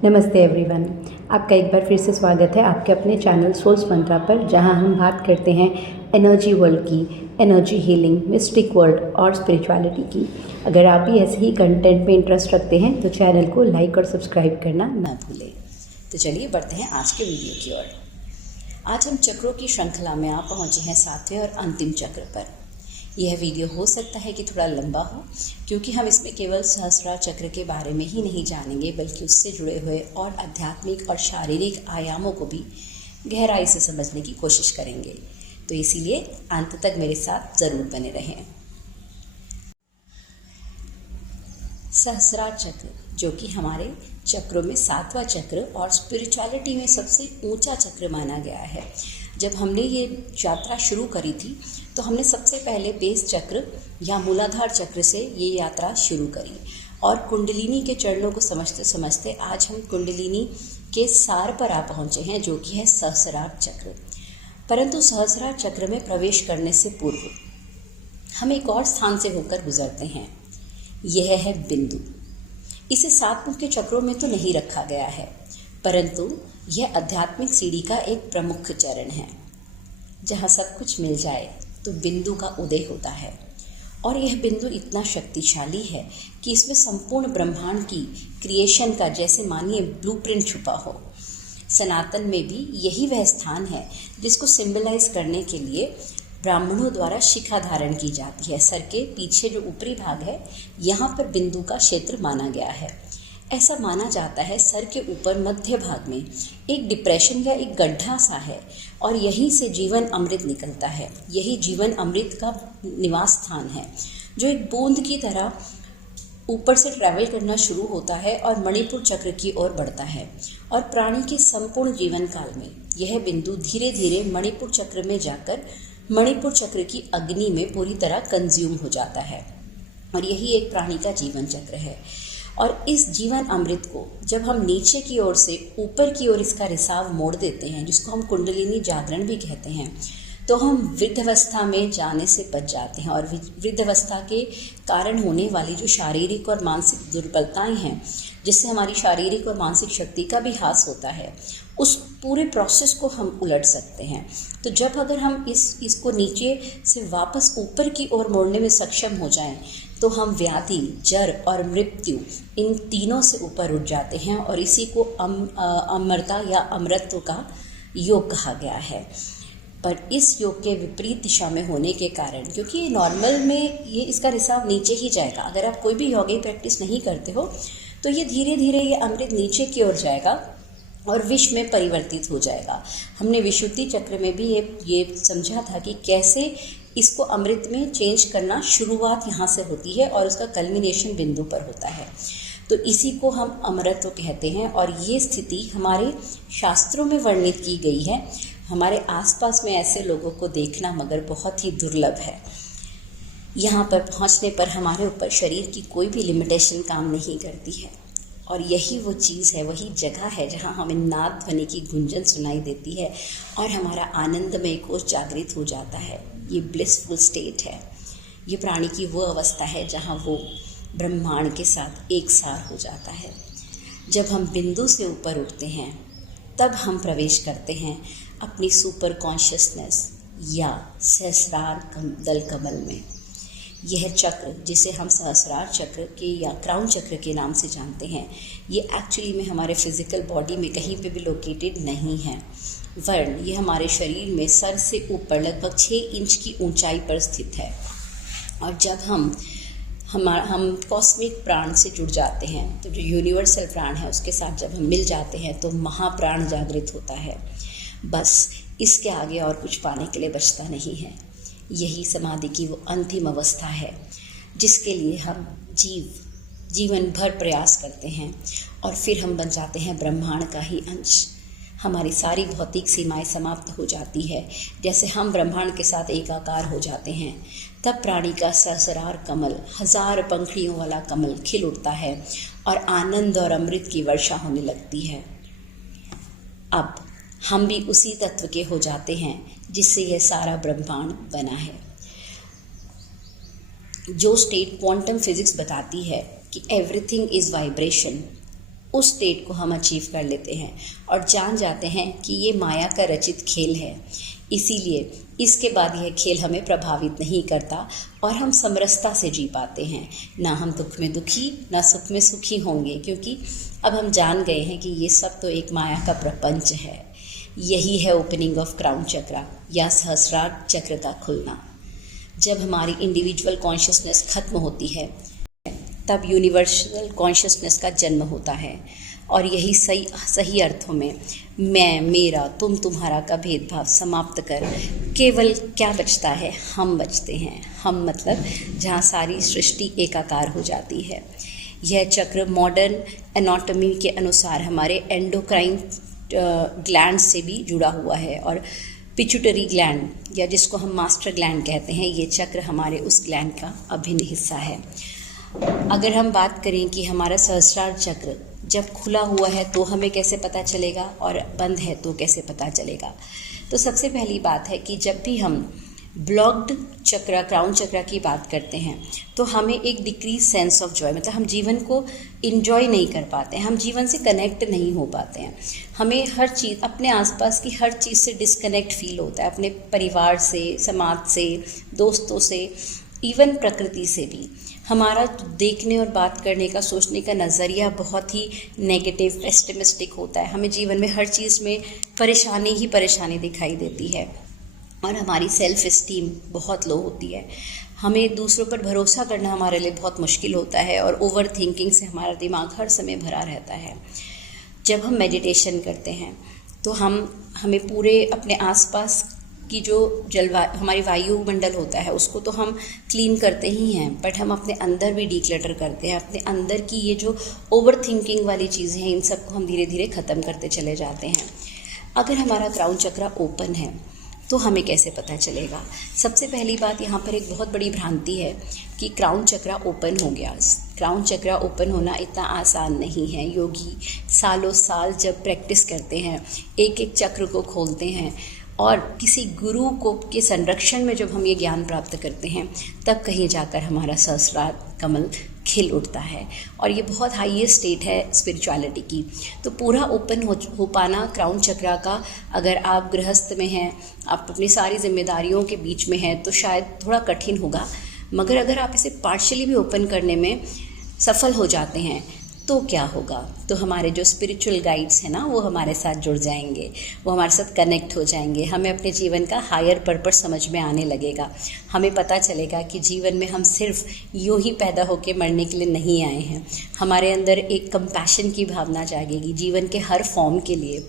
नमस्ते एवरीवन। आपका एक बार फिर से स्वागत है आपके अपने चैनल सोल्स मंत्रा पर, जहां हम बात करते हैं एनर्जी वर्ल्ड की, एनर्जी हीलिंग, मिस्टिक वर्ल्ड और स्पिरिचुअलिटी की। अगर आप भी ऐसे ही कंटेंट में इंटरेस्ट रखते हैं तो चैनल को लाइक और सब्सक्राइब करना ना भूलें। तो चलिए बढ़ते हैं आज के वीडियो की ओर। आज हम चक्रों की श्रृंखला में आप पहुँचे हैं 7वें और अंतिम चक्र पर। यह वीडियो हो सकता है कि थोड़ा लंबा हो, क्योंकि हम इसमें केवल सहस्रार चक्र के बारे में ही नहीं जानेंगे, बल्कि उससे जुड़े हुए और आध्यात्मिक और शारीरिक आयामों को भी गहराई से समझने की कोशिश करेंगे। तो इसीलिए अंत तक मेरे साथ ज़रूर बने रहें। सहस्रार चक्र, जो कि हमारे चक्रों में 7वां चक्र और स्पिरिचुअलिटी में सबसे ऊंचा चक्र माना गया है। जब हमने ये यात्रा शुरू करी थी तो हमने सबसे पहले बेस चक्र या मूलाधार चक्र से ये यात्रा शुरू करी, और कुंडलिनी के चरणों को समझते समझते आज हम कुंडलिनी के सार पर आ पहुँचे हैं, जो कि है सहस्रार चक्र। परंतु सहस्रार चक्र में प्रवेश करने से पूर्व हम एक और स्थान से होकर गुजरते हैं। यह है बिंदु। इसे 7 मुख्य चक्रों में तो नहीं रखा गया है, परंतु यह आध्यात्मिक सीढ़ी का एक प्रमुख चरण है। जहाँ सब कुछ मिल जाए तो बिंदु का उदय होता है, और यह बिंदु इतना शक्तिशाली है कि इसमें संपूर्ण ब्रह्मांड की क्रिएशन का, जैसे मानिए, ब्लूप्रिंट छुपा हो। सनातन में भी यही वह स्थान है जिसको सिंबलाइज करने के लिए ब्राह्मणों द्वारा शिखा धारण की जाती है। सर के पीछे जो ऊपरी भाग है, यहाँ पर बिंदु का क्षेत्र माना गया है। ऐसा माना जाता है सर के ऊपर मध्य भाग में एक डिप्रेशन या एक गड्ढा सा है, और यहीं से जीवन अमृत निकलता है। यही जीवन अमृत का निवास स्थान है, जो एक बूंद की तरह ऊपर से ट्रैवल करना शुरू होता है और मणिपुर चक्र की ओर बढ़ता है। और प्राणी के संपूर्ण जीवन काल में यह बिंदु धीरे धीरे मणिपुर चक्र में जाकर मणिपुर चक्र की अग्नि में पूरी तरह कंज्यूम हो जाता है, और यही एक प्राणी का जीवन चक्र है। और इस जीवन अमृत को जब हम नीचे की ओर से ऊपर की ओर इसका रिसाव मोड़ देते हैं, जिसको हम कुंडलिनी जागरण भी कहते हैं, तो हम वृद्धावस्था में जाने से बच जाते हैं। और वृद्धावस्था के कारण होने वाली जो शारीरिक और मानसिक दुर्बलताएं हैं, जिससे हमारी शारीरिक और मानसिक शक्ति का भी ह्रास होता है, उस पूरे प्रोसेस को हम उलट सकते हैं। तो जब अगर हम इसको नीचे से वापस ऊपर की ओर मोड़ने में सक्षम हो जाएं, तो हम व्याधि, जड़ और मृत्यु, इन तीनों से ऊपर उठ जाते हैं, और इसी को अमरता या अमरत्व का योग कहा गया है। पर इस योग के विपरीत दिशा में होने के कारण, क्योंकि नॉर्मल में ये इसका रिसाव नीचे ही जाएगा, अगर आप कोई भी योगी प्रैक्टिस नहीं करते हो तो ये धीरे धीरे ये अमृत नीचे की ओर जाएगा और विष में परिवर्तित हो जाएगा। हमने विशुद्धि चक्र में भी ये समझा था कि कैसे इसको अमृत में चेंज करना, शुरुआत यहाँ से होती है और उसका कल्मिनेशन बिंदु पर होता है। तो इसी को हम अमरत्व कहते हैं, और ये स्थिति हमारे शास्त्रों में वर्णित की गई है। हमारे आसपास में ऐसे लोगों को देखना मगर बहुत ही दुर्लभ है। यहाँ पर पहुँचने पर हमारे ऊपर शरीर की कोई भी लिमिटेशन काम नहीं करती है, और यही वो चीज़ है, वही जगह है जहाँ हमें नाद ध्वनि की गुंजन सुनाई देती है और हमारा आनंदमय कोश जागृत हो जाता है। ये ब्लिसफुल स्टेट है। ये प्राणी की वो अवस्था है जहाँ वो ब्रह्मांड के साथ एक सार हो जाता है। जब हम बिंदु से ऊपर उठते हैं, तब हम प्रवेश करते हैं अपनी सुपर कॉन्शियसनेस या सहस्रार दल कमल में। यह चक्र, जिसे हम सहस्रार चक्र के या क्राउन चक्र के नाम से जानते हैं, ये एक्चुअली में हमारे फिजिकल बॉडी में कहीं पे भी लोकेटेड नहीं है, वर्ण ये हमारे शरीर में सर से ऊपर लगभग 6 इंच की ऊंचाई पर स्थित है। और जब हम कॉस्मिक प्राण से जुड़ जाते हैं, तो जो यूनिवर्सल प्राण है उसके साथ जब हम मिल जाते हैं, तो महाप्राण जागृत होता है। बस इसके आगे और कुछ पाने के लिए बचता नहीं है। यही समाधि की वो अंतिम अवस्था है, जिसके लिए हम जीवन भर प्रयास करते हैं, और फिर हम बन जाते हैं ब्रह्मांड का ही अंश। हमारी सारी भौतिक सीमाएं समाप्त हो जाती है। जैसे हम ब्रह्मांड के साथ एकाकार हो जाते हैं, तब प्राणी का सहस्रार कमल, 1000 पंखुड़ियों वाला कमल खिल उठता है और आनंद और अमृत की वर्षा होने लगती है। अब हम भी उसी तत्व के हो जाते हैं जिससे यह सारा ब्रह्मांड बना है। जो स्टेट क्वांटम फिजिक्स बताती है कि एवरीथिंग इज़ वाइब्रेशन, उस स्टेट को हम अचीव कर लेते हैं और जान जाते हैं कि ये माया का रचित खेल है। इसीलिए इसके बाद यह खेल हमें प्रभावित नहीं करता और हम समरसता से जी पाते हैं। ना हम दुख में दुखी ना सुख में सुखी होंगे, क्योंकि अब हम जान गए हैं कि ये सब तो एक माया का प्रपंच है। यही है ओपनिंग ऑफ क्राउन चक्रा या सहस्रार चक्र का खुलना। जब हमारी इंडिविजुअल कॉन्शियसनेस खत्म होती है तब यूनिवर्सल कॉन्शियसनेस का जन्म होता है और यही सही अर्थों में मैं, मेरा, तुम, तुम्हारा का भेदभाव समाप्त कर केवल क्या बचता है, हम बचते हैं। हम मतलब जहाँ सारी सृष्टि एकाकार हो जाती है। यह चक्र मॉडर्न एनाटॉमी के अनुसार हमारे एंडोक्राइन ग्लैंड से भी जुड़ा हुआ है और पिट्यूटरी ग्लैंड या जिसको हम मास्टर ग्लैंड कहते हैं, ये चक्र हमारे उस ग्लैंड का अभिन्न हिस्सा है। अगर हम बात करें कि हमारा सहस्रार चक्र जब खुला हुआ है तो हमें कैसे पता चलेगा और बंद है तो कैसे पता चलेगा, तो सबसे पहली बात है कि जब भी हम ब्लॉक्ड चक्र, क्राउन चक्र की बात करते हैं तो हमें एक डिक्रीज सेंस ऑफ जॉय, मतलब हम जीवन को इन्जॉय नहीं कर पाते हैं, हम जीवन से कनेक्ट नहीं हो पाते हैं। हमें हर चीज़, अपने आसपास की हर चीज़ से डिस्कनेक्ट फील होता है, अपने परिवार से, समाज से, दोस्तों से, इवन प्रकृति से भी। हमारा देखने और बात करने का, सोचने का नज़रिया बहुत ही नेगेटिव, पेसिमिस्टिक होता है। हमें जीवन में हर चीज़ में परेशानी ही परेशानी दिखाई देती है और हमारी सेल्फ इस्टीम बहुत लो होती है। हमें दूसरों पर भरोसा करना हमारे लिए बहुत मुश्किल होता है और ओवर थिंकिंग से हमारा दिमाग हर समय भरा रहता है। जब हम मेडिटेशन करते हैं तो हमें पूरे अपने आसपास की जो जलवायु, हमारी वायुमंडल होता है, उसको तो हम क्लीन करते ही हैं, बट हम अपने अंदर भी डिक्लटर करते हैं। अपने अंदर की ये जो ओवर थिंकिंग वाली चीज़ें हैं, इन सबको हम धीरे धीरे ख़त्म करते चले जाते हैं। अगर हमारा क्राउन चक्र ओपन है तो हमें कैसे पता चलेगा? सबसे पहली बात, यहाँ पर एक बहुत बड़ी भ्रांति है कि क्राउन चक्र ओपन हो गया। क्राउन चक्र ओपन होना इतना आसान नहीं है। योगी सालों साल जब प्रैक्टिस करते हैं, एक एक चक्र को खोलते हैं और किसी गुरु को के संरक्षण में जब हम ये ज्ञान प्राप्त करते हैं, तब कहीं जाकर हमारा सहस्रार कमल खिल उठता है और ये बहुत हाईएस्ट स्टेट है स्पिरिचुअलिटी की। तो पूरा ओपन हो पाना क्राउन चक्रा का, अगर आप गृहस्थ में हैं, आप अपनी सारी जिम्मेदारियों के बीच में हैं, तो शायद थोड़ा कठिन होगा। मगर अगर आप इसे पार्शियली भी ओपन करने में सफल हो जाते हैं तो क्या होगा? तो हमारे जो स्पिरिचुअल गाइड्स हैं ना, वो हमारे साथ जुड़ जाएंगे, वो हमारे साथ कनेक्ट हो जाएंगे। हमें अपने जीवन का हायर पर्पस समझ में आने लगेगा। हमें पता चलेगा कि जीवन में हम सिर्फ यूं ही पैदा होकर मरने के लिए नहीं आए हैं। हमारे अंदर एक कंपैशन की भावना जागेगी जीवन के हर फॉर्म के लिए,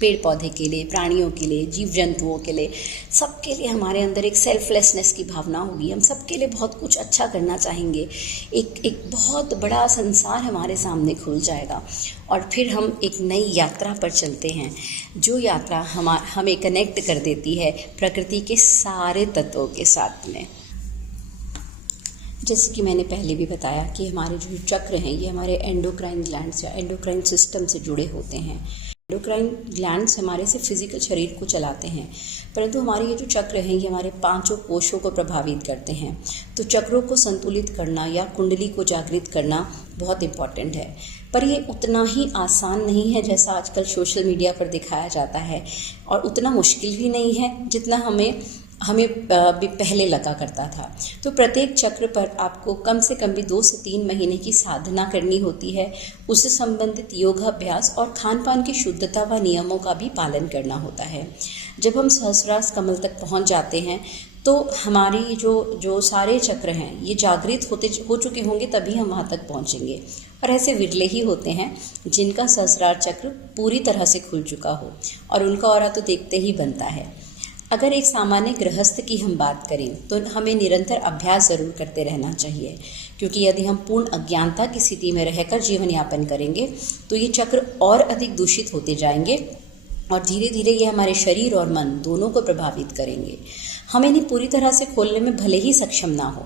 पेड़ पौधे के लिए, प्राणियों के लिए, जीव जंतुओं के लिए, सबके लिए हमारे अंदर एक सेल्फलेसनेस की भावना होगी। हम सबके लिए बहुत कुछ अच्छा करना चाहेंगे। एक बहुत बड़ा संसार हमारे सामने खुल जाएगा और फिर हम एक नई यात्रा पर चलते हैं, जो यात्रा हमें कनेक्ट कर देती है प्रकृति के सारे तत्वों के साथ में। जैसे कि मैंने पहले भी बताया कि हमारे जो चक्र हैं, ये हमारे एंडोक्राइन ग्लैंड्स या एंडोक्राइन सिस्टम से जुड़े होते हैं। एंडोक्राइन ग्लैंड्स हमारे से फिजिकल शरीर को चलाते हैं, परंतु हमारे ये जो चक्र हैं, ये हमारे 5 कोशों को प्रभावित करते हैं। तो चक्रों को संतुलित करना या कुंडली को जागृत करना बहुत इम्पॉर्टेंट है, पर ये उतना ही आसान नहीं है जैसा आजकल सोशल मीडिया पर दिखाया जाता है, और उतना मुश्किल भी नहीं है जितना हमें पहले लगा करता था। तो प्रत्येक चक्र पर आपको कम से कम भी 2 से 3 महीने की साधना करनी होती है। उससे संबंधित योगाभ्यास और खान पान की शुद्धता व नियमों का भी पालन करना होता है। जब हम सहस्रार कमल तक पहुंच जाते हैं तो हमारी जो सारे चक्र हैं, ये जागृत हो चुके होंगे, तभी हम वहाँ तक पहुँचेंगे। और ऐसे विरले ही होते हैं जिनका सहस्रार चक्र पूरी तरह से खुल चुका हो, और उनका ऑरा तो देखते ही बनता है। अगर एक सामान्य गृहस्थ की हम बात करें तो हमें निरंतर अभ्यास ज़रूर करते रहना चाहिए, क्योंकि यदि हम पूर्ण अज्ञानता की स्थिति में रहकर जीवन यापन करेंगे तो ये चक्र और अधिक दूषित होते जाएंगे और धीरे धीरे ये हमारे शरीर और मन दोनों को प्रभावित करेंगे। हम इन्हें पूरी तरह से खोलने में भले ही सक्षम ना हो,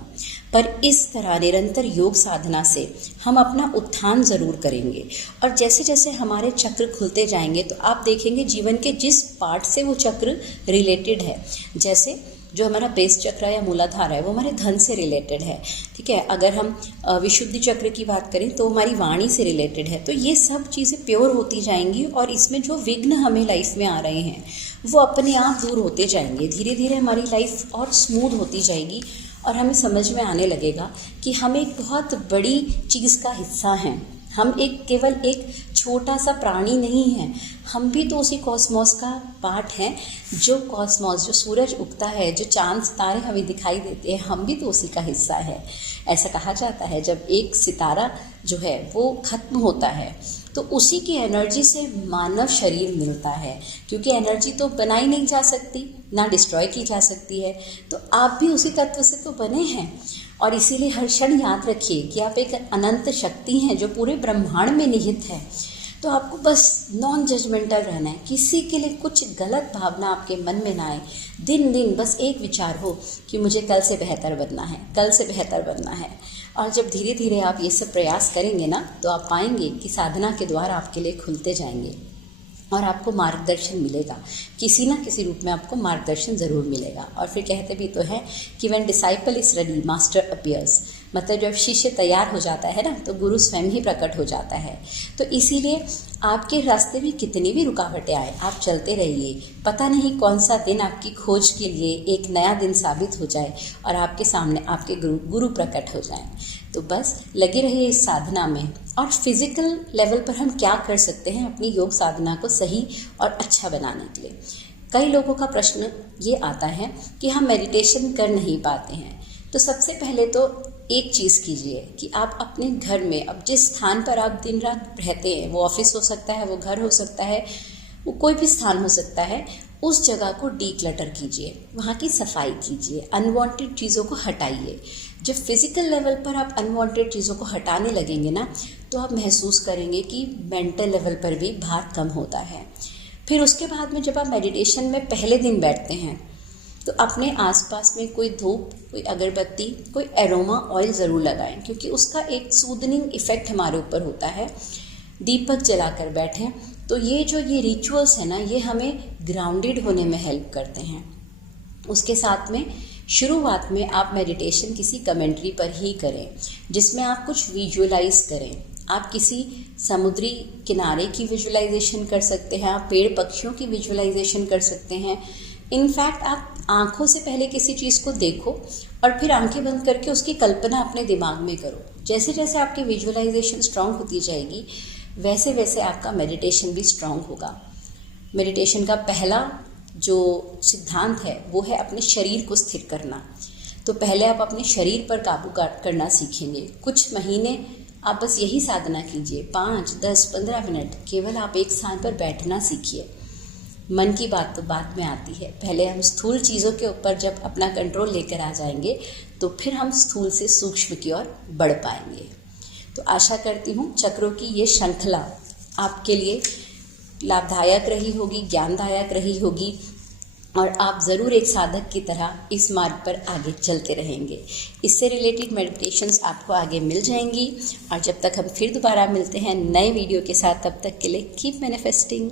पर इस तरह निरंतर योग साधना से हम अपना उत्थान ज़रूर करेंगे। और जैसे जैसे हमारे चक्र खुलते जाएंगे तो आप देखेंगे जीवन के जिस पार्ट से वो चक्र रिलेटेड है, जैसे जो हमारा बेस चक्र या मूलाधार है वो हमारे धन से रिलेटेड है, ठीक है। अगर हम विशुद्धि चक्र की बात करें तो हमारी वाणी से रिलेटेड है। तो ये सब चीज़ें प्योर होती जाएंगी और इसमें जो विघ्न हमें लाइफ में आ रहे हैं वो अपने आप दूर होते जाएंगे। धीरे धीरे हमारी लाइफ और स्मूथ होती जाएगी और हमें समझ में आने लगेगा कि हम एक बहुत बड़ी चीज़ का हिस्सा हैं। हम केवल एक छोटा सा प्राणी नहीं हैं, हम भी तो उसी कॉस्मॉस का पार्ट हैं। जो कॉस्मॉस, जो सूरज उगता है, जो चांद सितारे हमें दिखाई देते हैं, हम भी तो उसी का हिस्सा है। ऐसा कहा जाता है जब एक सितारा जो है वो ख़त्म होता है तो उसी की एनर्जी से मानव शरीर मिलता है, क्योंकि एनर्जी तो बनाई नहीं जा सकती, ना डिस्ट्रॉय की जा सकती है। तो आप भी उसी तत्व से तो बने हैं और इसीलिए हर क्षण याद रखिए कि आप एक अनंत शक्ति हैं जो पूरे ब्रह्मांड में निहित है। तो आपको बस नॉन जजमेंटल रहना है, किसी के लिए कुछ गलत भावना आपके मन में ना आए। दिन दिन बस एक विचार हो कि मुझे कल से बेहतर बनना है, कल से बेहतर बनना है। और जब धीरे धीरे आप ये सब प्रयास करेंगे ना तो आप पाएंगे कि साधना के द्वार आपके लिए खुलते जाएंगे और आपको मार्गदर्शन मिलेगा, किसी ना किसी रूप में आपको मार्गदर्शन ज़रूर मिलेगा। और फिर कहते भी तो है कि when disciple is ready master appears, मतलब जब शिष्य तैयार हो जाता है ना तो गुरु स्वयं ही प्रकट हो जाता है। तो इसीलिए आपके रास्ते में कितनी भी रुकावटें आए, आप चलते रहिए। पता नहीं कौन सा दिन आपकी खोज के लिए एक नया दिन साबित हो जाए और आपके सामने आपके गुरु प्रकट हो जाएं। तो बस लगे रहिए इस साधना में। और फिज़िकल लेवल पर हम क्या कर सकते हैं अपनी योग साधना को सही और अच्छा बनाने के लिए। कई लोगों का प्रश्न ये आता है कि हम मेडिटेशन कर नहीं पाते हैं। तो सबसे पहले तो एक चीज़ कीजिए कि आप अपने घर में, अब जिस स्थान पर आप दिन रात रहते हैं, वो ऑफिस हो सकता है, वो घर हो सकता है, वो कोई भी स्थान हो सकता है, उस जगह को डीक्लटर कीजिए, वहाँ की सफाई कीजिए, अनवांटेड चीज़ों को हटाइए। जब फिज़िकल लेवल पर आप अनवांटेड चीज़ों को हटाने लगेंगे ना तो आप महसूस करेंगे कि मेंटल लेवल पर भी भार कम होता है। फिर उसके बाद में जब आप मेडिटेशन में पहले दिन बैठते हैं तो अपने आसपास में कोई धूप, कोई अगरबत्ती, कोई एरोमा ऑयल ज़रूर लगाएं, क्योंकि उसका एक सूदनिंग इफ़ेक्ट हमारे ऊपर होता है। दीपक जलाकर बैठें। तो ये रिचुअल्स है ना, ये हमें ग्राउंडेड होने में हेल्प करते हैं। उसके साथ में शुरुआत में आप मेडिटेशन किसी कमेंट्री पर ही करें जिसमें आप कुछ विजुअलाइज करें। आप किसी समुद्री किनारे की विजुअलाइजेशन कर सकते हैं, आप पेड़ पक्षियों की विजुअलाइजेशन कर सकते हैं। इनफैक्ट आप आँखों से पहले किसी चीज़ को देखो और फिर आंखें बंद करके उसकी कल्पना अपने दिमाग में करो। जैसे जैसे आपकी विजुअलाइजेशन स्ट्रांग होती जाएगी वैसे वैसे आपका मेडिटेशन भी स्ट्रांग होगा। मेडिटेशन का पहला जो सिद्धांत है वो है अपने शरीर को स्थिर करना। तो पहले आप अपने शरीर पर काबू करना सीखेंगे। कुछ महीने आप बस यही साधना कीजिए, 5, 10, 15 मिनट केवल आप एक स्थान पर बैठना सीखिए। मन की बात तो बाद में आती है, पहले हम स्थूल चीज़ों के ऊपर जब अपना कंट्रोल लेकर आ जाएंगे तो फिर हम स्थूल से सूक्ष्म की ओर बढ़ पाएंगे। तो आशा करती हूँ चक्रों की ये श्रृंखला आपके लिए लाभदायक रही होगी, ज्ञानदायक रही होगी और आप ज़रूर एक साधक की तरह इस मार्ग पर आगे चलते रहेंगे। इससे रिलेटेड मेडिटेशंस आपको आगे मिल जाएंगी। और जब तक हम फिर दोबारा मिलते हैं नए वीडियो के साथ, तब तक के लिए कीप मैनिफेस्टिंग।